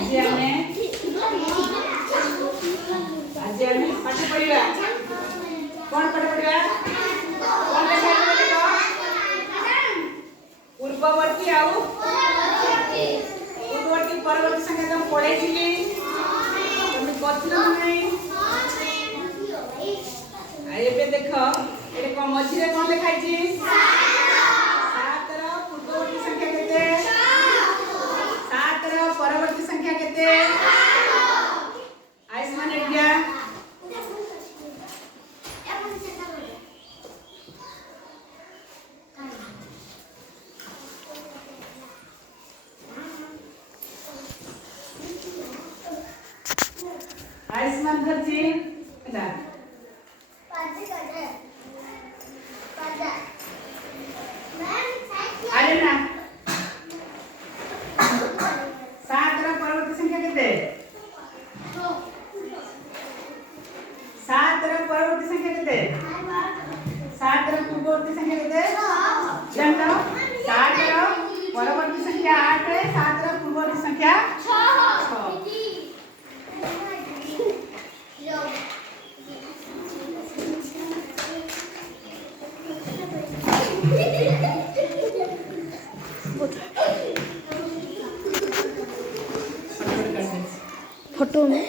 आज आमे पाठ पढ़िबा कोन पाठ पढ़िबा कोन लेखा देखो पूर्ववर्ती आउ पूर्ववर्ती परवर्ती संख्या तुम पढ़ेइली तुम कथन नहीं एबे देखो एटे कोन मझिरे कोन लिखाई छी 7 रो पूर्ववर्ती संख्या केते 7 रो परवर्ती संख्या केते आयुष्मान एडिया आयुष्मान करजी एटा अरे ना 7 रो परवर्ती संख्या केते 7 रो परवर्ती संख्या केते 7 रो पूर्ववर्ती संख्या केते जानतो 7 रो परवर्ती संख्या 8 है 7 रो पूर्ववर्ती संख्या 6 फोटो में